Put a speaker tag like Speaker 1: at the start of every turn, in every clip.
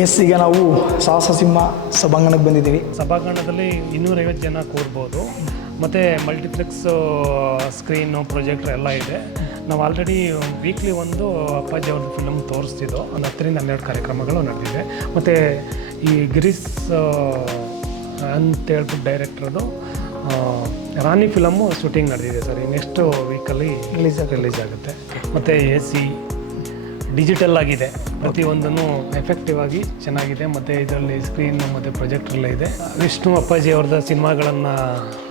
Speaker 1: S ಈಗ ನಾವು ಸಾಹಸ ಸಿಂಹ ಸಭಾಂಗಣಕ್ಕೆ ಬಂದಿದ್ದೀವಿ.
Speaker 2: ಸಭಾಂಗಣದಲ್ಲಿ ಇನ್ನೂರೈವತ್ತು ಜನ ಕೂರ್ಬೋದು. ಮತ್ತು ಮಲ್ಟಿಪ್ಲೆಕ್ಸ್ ಸ್ಕ್ರೀನು ಪ್ರೊಜೆಕ್ಟ್ರ್ ಎಲ್ಲ ಇದೆ. ನಾವು ಆಲ್ರೆಡಿ ವೀಕ್ಲಿ ಒಂದು ಅಪ್ಪಾಜಿ ಅವ್ರದ್ದು ಫಿಲಮ್ ತೋರಿಸ್ತಿದ್ದು. ಒಂದು ಹತ್ತರಿಂದ ಹನ್ನೆರಡು ಕಾರ್ಯಕ್ರಮಗಳು ನಡೆದಿದೆ. ಮತ್ತು ಈ ಗಿರೀಶ್ ಅಂತೇಳ್ಬಿಟ್ಟು ಅಂತ ಹೇಳ್ಬಿಟ್ಟು ಡೈರೆಕ್ಟ್ರದು ರಾಣಿ ಫಿಲಮ್ಮು ಶೂಟಿಂಗ್ ನಡೆದಿದೆ ಸರ್. ಈ ನೆಕ್ಸ್ಟ್ ವೀಕಲ್ಲಿ ರಿಲೀಸ್ ರಿಲೀಸ್ ಆಗುತ್ತೆ. ಮತ್ತು ಎ ಸಿ ಡಿಜಿಟಲ್ ಆಗಿದೆ. ಪ್ರತಿಯೊಂದನ್ನು ಎಫೆಕ್ಟಿವ್ ಆಗಿ ಚೆನ್ನಾಗಿದೆ. ಮತ್ತು ಇದರಲ್ಲಿ ಸ್ಕ್ರೀನ್ ಮತ್ತು ಪ್ರೊಜೆಕ್ಟರ್ ಎಲ್ಲ ಇದೆ. ವಿಷ್ಣು ಅಪ್ಪಾಜಿ ಅವ್ರದ್ದು ಸಿನಿಮಾಗಳನ್ನು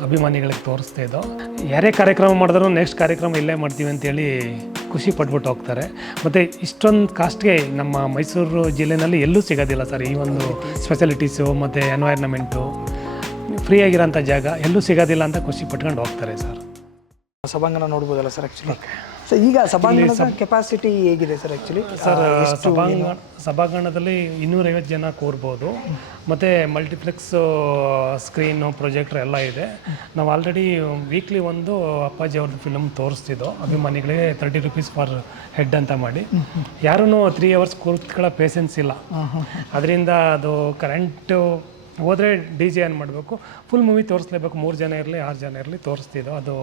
Speaker 2: ಅಭಿಮಾನಿಗಳಿಗೆ ತೋರಿಸ್ತಾ ಇದ್ದೋ. ಯಾರೇ ಕಾರ್ಯಕ್ರಮ ಮಾಡಿದ್ರು ನೆಕ್ಸ್ಟ್ ಕಾರ್ಯಕ್ರಮ ಇಲ್ಲೇ ಮಾಡ್ತೀವಿ ಅಂತೇಳಿ ಖುಷಿ ಪಟ್ಬಿಟ್ಟು ಹೋಗ್ತಾರೆ. ಮತ್ತು ಇಷ್ಟೊಂದು ಕಾಸ್ಟ್ಗೆ ನಮ್ಮ ಮೈಸೂರು ಜಿಲ್ಲೆನಲ್ಲಿ ಎಲ್ಲೂ ಸಿಗೋದಿಲ್ಲ ಸರ್. ಈ ಒಂದು ಸ್ಪೆಷಾಲಿಟೀಸು ಮತ್ತು ಎನ್ವೈರ್ನಮೆಂಟು ಫ್ರೀ ಆಗಿರೋಂಥ ಜಾಗ ಎಲ್ಲೂ ಸಿಗೋದಿಲ್ಲ ಅಂತ ಖುಷಿ ಪಟ್ಕೊಂಡು ಹೋಗ್ತಾರೆ ಸರ್.
Speaker 1: ಸಭಾಂಗಣ ನೋಡ್ಬೋದಲ್ಲ ಸರ್ ಆ್ಯಕ್ಚುಲಿ ಸೊ ಈಗ ಸಭಾಂಗಣದ ಕೆಪಾಸಿಟಿ ಹೇಗಿದೆ ಸರ್ ಆ್ಯಕ್ಚುಲಿ
Speaker 2: ಸರ್ ಸಭಾಂಗಣ ಸಭಾಂಗಣದಲ್ಲಿ ಇನ್ನೂರೈವತ್ತು ಜನ ಕೂರ್ಬೋದು. ಮತ್ತು ಮಲ್ಟಿಪ್ಲೆಕ್ಸ್ ಸ್ಕ್ರೀನು ಪ್ರೊಜೆಕ್ಟ್ರ್ ಎಲ್ಲ ಇದೆ. ನಾವು ಆಲ್ರೆಡಿ ವೀಕ್ಲಿ ಒಂದು ಅಪ್ಪಾಜಿ ಅವ್ರದ್ದು ಫಿಲಮ್ ತೋರಿಸ್ತಿದ್ದೋ ಅಭಿಮಾನಿಗಳಿಗೆ ತರ್ಟಿ ರುಪೀಸ್ ಪರ್ ಹೆಡ್ ಅಂತ ಮಾಡಿ. ಯಾರೂ ತ್ರೀ ಅವರ್ಸ್ ಕೂತ್ಕೊಳ್ಳೋ ಪೇಷನ್ಸ್ ಇಲ್ಲ. ಅದರಿಂದ ಅದು ಕರೆಂಟು ಹೋದರೆ ಡಿ ಜೆ ಏನು ಮಾಡಬೇಕು? ಫುಲ್ ಮೂವಿ ತೋರಿಸ್ಲೇಬೇಕು. ಮೂರು ಜನ ಇರಲಿ ಆರು ಜನ ಇರಲಿ ತೋರಿಸ್ತಿದ್ದೋ ಅದು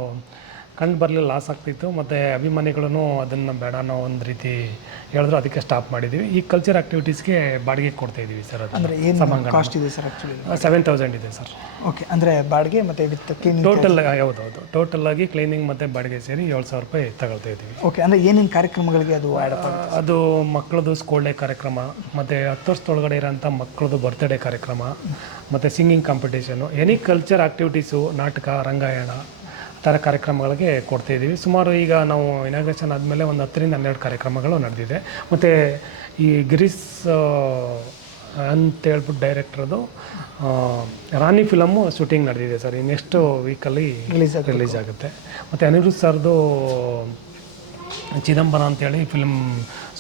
Speaker 2: ಕಂಡು ಬರಲಿಲ್ಲ ಲಾಸ್ ಆಗ್ತಿತ್ತು. ಮತ್ತು ಅಭಿಮಾನಿಗಳೂ ಅದನ್ನು ಬೇಡ ಅನ್ನೋ ಒಂದು ರೀತಿ ಹೇಳಿದ್ರು. ಅದಕ್ಕೆ ಸ್ಟಾಪ್ ಮಾಡಿದ್ದೀವಿ ಈ ಕಲ್ಚರ್ ಆ್ಯಕ್ಟಿವಿಟೀಸ್ಗೆ ಬಾಡಿಗೆ ಕೊಡ್ತಾ ಇದ್ದೀವಿ ಸರ್ ಅದು
Speaker 1: ಅಂದರೆ ಏನು ಕಾಸ್ಟ್ ಇದೆ ಸರ್ ಆ್ಯಕ್ಚುಲಿ
Speaker 2: ಸೆವೆನ್ ತೌಸಂಡ್ ಇದೆ ಸರ್
Speaker 1: ಓಕೆ ಅಂದರೆ ಬಾಡಿಗೆ ಮತ್ತು ವಿತ್ ಕ್ಲೀನಿಂಗ್
Speaker 2: ಟೋಟಲ್ ಹೌದು ಟೋಟಲ್ ಆಗಿ ಕ್ಲೀನಿಂಗ್ ಮತ್ತು ಬಾಡಿಗೆ ಸೇರಿ ಏಳು ಸಾವಿರ ರೂಪಾಯಿ ತಗೊಳ್ತಾ ಇದ್ದೀವಿ
Speaker 1: ಓಕೆ ಅಂದರೆ ಏನೇನು ಕಾರ್ಯಕ್ರಮಗಳಿಗೆ ಅದು
Speaker 2: ಅದು ಮಕ್ಕಳದು ಸ್ಕೂಲ್ ಡೇ ಕಾರ್ಯಕ್ರಮ ಮತ್ತು ಹತ್ತು ವರ್ಷದೊಳಗಡೆ ಇರೋಂಥ ಮಕ್ಕಳದು ಬರ್ತ್ಡೇ ಕಾರ್ಯಕ್ರಮ ಮತ್ತು singing competition any culture activities ನಾಟಕ ರಂಗಾಯಣ ಥರ ಕಾರ್ಯಕ್ರಮಗಳಿಗೆ ಕೊಡ್ತಾ ಇದ್ದೀವಿ. ಸುಮಾರು ಈಗ ನಾವು ಇನಾಗ್ರೇಷನ್ ಆದಮೇಲೆ ಒಂದು ಹತ್ತರಿಂದ ಹನ್ನೆರಡು ಕಾರ್ಯಕ್ರಮಗಳು ನಡೆದಿದೆ. ಮತ್ತು ಈ ಗಿರೀಶ್ ಆ, ಅಂತ ಹೇಳ್ಬಿಟ್ಟು ಡೈರೆಕ್ಟ್ರದು ರಾಣಿ ಫಿಲಮ್ಮು ಶೂಟಿಂಗ್ ನಡೆದಿದೆ ಸರ್. ಈ ನೆಕ್ಸ್ಟ್ ವೀಕಲ್ಲಿ
Speaker 1: ರಿಲೀಸ್
Speaker 2: ರಿಲೀಸ್ ಆಗುತ್ತೆ. ಮತ್ತು ಅನಿರುದ್ಧ್ ಸರ್ದು ಚಿದಂಬರ ಅಂತೇಳಿ ಫಿಲಮ್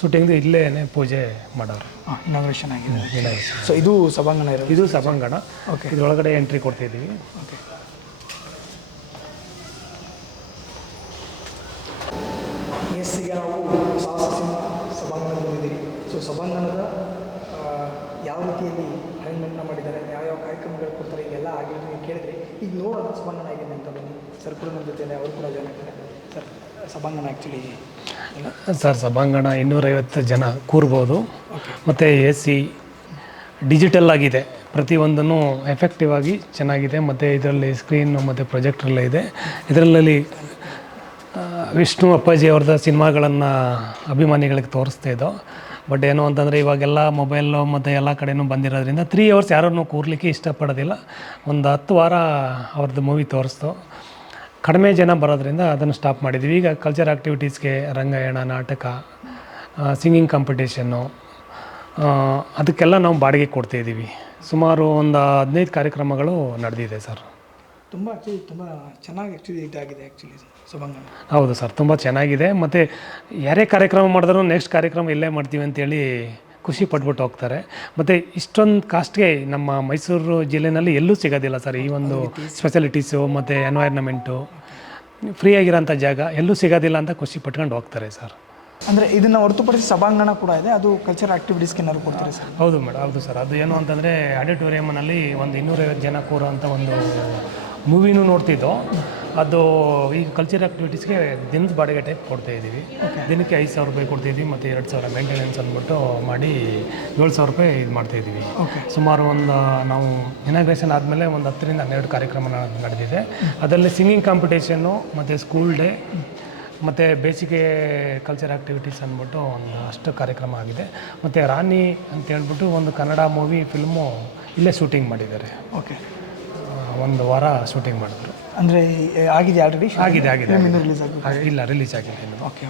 Speaker 2: ಶೂಟಿಂಗ್ದು ಇಲ್ಲೇ ಪೂಜೆ ಮಾಡೋರು.
Speaker 1: ಇನಾಗ್ರೇಷನ್ ಆಗಿದೆ. ಸೊ ಇದು ಸಭಾಂಗಣ ಇರೋದು?
Speaker 2: ಇದು ಸಭಾಂಗಣ.
Speaker 1: ಓಕೆ
Speaker 2: ಇದರೊಳಗಡೆ ಎಂಟ್ರಿ ಕೊಡ್ತಿದ್ದೀವಿ
Speaker 1: ಓಕೆ ಎಸ್ ಸಿಗೆ ನಾವು ಸಾಹಸ ಸಿಂಹ ಬಂದಿದ್ದೀವಿ ಸೊ ಸಭಾಂಗಣದ ಯಾವ ರೀತಿಯಲ್ಲಿ ಅರೇಂಜ್ಮೆಂಟ್ನ ಮಾಡಿದ್ದಾರೆ ಯಾವ್ಯಾವ ಕಾರ್ಯಕ್ರಮಗಳು ಕೊಡ್ತಾರೆ ಈಗೆಲ್ಲ ಆಗಿದ್ದು ನೀವು ಕೇಳಿದ್ರೆ ಈಗ ನೋಡೋಣ ಸಭಾಂಗಣ ಆಗಿದೆ ಅಂತ ಬನ್ನಿ. ಸರ್ ಕೂಡ ನಮ್ಮ ಜೊತೆ ಅವರು ಕೂಡ ಜಾಯ್ನ್ ಆಗ್ತಾರೆ. ಸರ್ ಸಭಾಂಗಣ ಆ್ಯಕ್ಚುಲಿ
Speaker 2: ಸರ್ ಸಭಾಂಗಣ ಇನ್ನೂರೈವತ್ತು ಜನ ಕೂರ್ಬೋದು. ಮತ್ತು ಎ ಸಿ ಡಿಜಿಟಲ್ ಆಗಿದೆ. ಪ್ರತಿಯೊಂದನ್ನು ಎಫೆಕ್ಟಿವ್ ಆಗಿ ಚೆನ್ನಾಗಿದೆ. ಮತ್ತು ಇದರಲ್ಲಿ ಸ್ಕ್ರೀನು ಮತ್ತು ಪ್ರೊಜೆಕ್ಟ್ರೆಲ್ಲ ಇದೆ. ಇದರಲ್ಲಿ ವಿಷ್ಣು ಅಪ್ಪಾಜಿ ಅವ್ರದ್ದು ಸಿನಿಮಾಗಳನ್ನು ಅಭಿಮಾನಿಗಳಿಗೆ ತೋರಿಸ್ತಾ ಇದ್ದೋ. ಬಟ್ ಏನು ಅಂತಂದರೆ ಇವಾಗೆಲ್ಲ ಮೊಬೈಲು ಮತ್ತು ಎಲ್ಲ ಕಡೆನೂ ಬಂದಿರೋದ್ರಿಂದ ತ್ರೀ ಅವರ್ಸ್ ಯಾರನ್ನು ಕೂರ್ಲಿಕ್ಕೆ ಇಷ್ಟಪಡೋದಿಲ್ಲ. ಒಂದು ಹತ್ತು ವಾರ ಅವ್ರದ್ದು ಮೂವಿ ತೋರಿಸ್ತು ಕಡಿಮೆ ಜನ ಬರೋದ್ರಿಂದ ಅದನ್ನು ಸ್ಟಾಪ್ ಮಾಡಿದ್ವಿ. ಈಗ ಕಲ್ಚರ್ ಆ್ಯಕ್ಟಿವಿಟೀಸ್ಗೆ ರಂಗಾಯಣ, ನಾಟಕ ಸಿಂಗಿಂಗ್ ಕಾಂಪಿಟೇಷನ್ನು ಅದಕ್ಕೆಲ್ಲ ನಾವು ಬಾಡಿಗೆ ಕೊಡ್ತಾಯಿದ್ದೀವಿ ಸುಮಾರು ಒಂದು ಹದಿನೈದು ಕಾರ್ಯಕ್ರಮಗಳು ನಡೆದಿದೆ ಸರ್.
Speaker 1: ತುಂಬ ಆ್ಯಕ್ಚುಲಿ ತುಂಬ ಚೆನ್ನಾಗಿ ಆ್ಯಕ್ಚುಲಿ ಇದಾಗಿದೆ ಆ್ಯಕ್ಚುಲಿ ಸಭಾಂಗಣ
Speaker 2: ಹೌದು ಸರ್ ತುಂಬ ಚೆನ್ನಾಗಿದೆ. ಮತ್ತು ಯಾರೇ ಕಾರ್ಯಕ್ರಮ ಮಾಡಿದ್ರು ನೆಕ್ಸ್ಟ್ ಕಾರ್ಯಕ್ರಮ ಇಲ್ಲೇ ಮಾಡ್ತೀವಿ ಅಂತೇಳಿ ಖುಷಿ ಪಟ್ಬಿಟ್ಟು ಹೋಗ್ತಾರೆ. ಮತ್ತು ಇಷ್ಟೊಂದು ಕಾಸ್ಟ್ಗೆ ನಮ್ಮ ಮೈಸೂರು ಜಿಲ್ಲೆನಲ್ಲಿ ಎಲ್ಲೂ ಸಿಗೋದಿಲ್ಲ ಸರ್ ಈ ಒಂದು ಸ್ಪೆಷಾಲಿಟೀಸು ಮತ್ತು ಎನ್ವೈರ್ನಮೆಂಟು ಫ್ರೀ ಆಗಿರೋಂಥ ಜಾಗ ಎಲ್ಲೂ ಸಿಗೋದಿಲ್ಲ ಅಂತ ಖುಷಿ ಪಟ್ಕೊಂಡು ಹೋಗ್ತಾರೆ ಸರ್.
Speaker 1: ಅಂದರೆ ಇದನ್ನು ಹೊರತುಪಡಿಸಿ ಸಭಾಂಗಣ ಕೂಡ ಇದೆ. ಅದು ಕಲ್ಚರ್ ಆ್ಯಕ್ಟಿವಿಟೀಸ್ಗೆ ಏನಾದ್ರು ಕೊಡ್ತಾರೆ ಸರ್?
Speaker 2: ಹೌದು ಮೇಡಮ್ ಹೌದು ಸರ್. ಅದು ಏನು ಅಂತಂದರೆ ಆಡಿಟೋರಿಯಮ್ನಲ್ಲಿ ಒಂದು ಇನ್ನೂರೈವತ್ತು ಜನ ಕೂರೋ ಅಂತ ಒಂದು ಮೂವಿನೂ ನೋಡ್ತಿದ್ದೋ ಅದು ಈ ಕಲ್ಚರ್ ಆ್ಯಕ್ಟಿವಿಟೀಸ್ಗೆ ದಿನದ ಬಾಡಿಗೆ ಟೈಪ್ ಕೊಡ್ತಾ ಇದ್ದೀವಿ. ದಿನಕ್ಕೆ ಐದು ಸಾವಿರ ರೂಪಾಯಿ ಕೊಡ್ತಿದ್ವಿ ಮತ್ತು ಎರಡು ಸಾವಿರ ಮೇಂಟೆನೆನ್ಸ್ ಅಂದ್ಬಿಟ್ಟು ಮಾಡಿ ಏಳು ಸಾವಿರ ರೂಪಾಯಿ ಇದು ಮಾಡ್ತಾಯಿದ್ದೀವಿ
Speaker 1: ಇದ್ದೀವಿ.
Speaker 2: ಸುಮಾರು ಒಂದು ನಾವು ಇನಾಗ್ರೇಷನ್ ಆದಮೇಲೆ ಒಂದು ಹತ್ತರಿಂದ ಹನ್ನೆರಡು ಕಾರ್ಯಕ್ರಮ ನಡ್- ನಡೆದಿದೆ. ಅದರಲ್ಲಿ ಸಿಂಗಿಂಗ್ ಕಾಂಪಿಟೇಷನ್ನು ಮತ್ತು ಸ್ಕೂಲ್ ಡೇ ಮತ್ತು ಬೇಸಿಗೆ ಕಲ್ಚರ್ ಆ್ಯಕ್ಟಿವಿಟೀಸ್ ಅಂದ್ಬಿಟ್ಟು ಒಂದು ಅಷ್ಟು ಕಾರ್ಯಕ್ರಮ ಆಗಿದೆ. ಮತ್ತು ರಾಣಿ ಅಂತ ಹೇಳ್ಬಿಟ್ಟು ಒಂದು ಕನ್ನಡ ಮೂವಿ ಫಿಲ್ಮು ಇಲ್ಲೇ ಶೂಟಿಂಗ್ ಮಾಡಿದ್ದಾರೆ.
Speaker 1: ಓಕೆ
Speaker 2: ಒಂದು ವಾರ ಶೂಟಿಂಗ್ ಮಾಡಿದ್ರು.
Speaker 1: ಅಂದರೆ ಆಗಿದೆ ಆಲ್ರೆಡಿ
Speaker 2: ಆಗಿದೆ ಆಗಿದೆ
Speaker 1: ರಿಲೀಸ್ ಆಗಿದೆ.
Speaker 2: ಇಲ್ಲ ರಿಲೀಸ್ ಆಗಿದೆ
Speaker 1: ಓಕೆ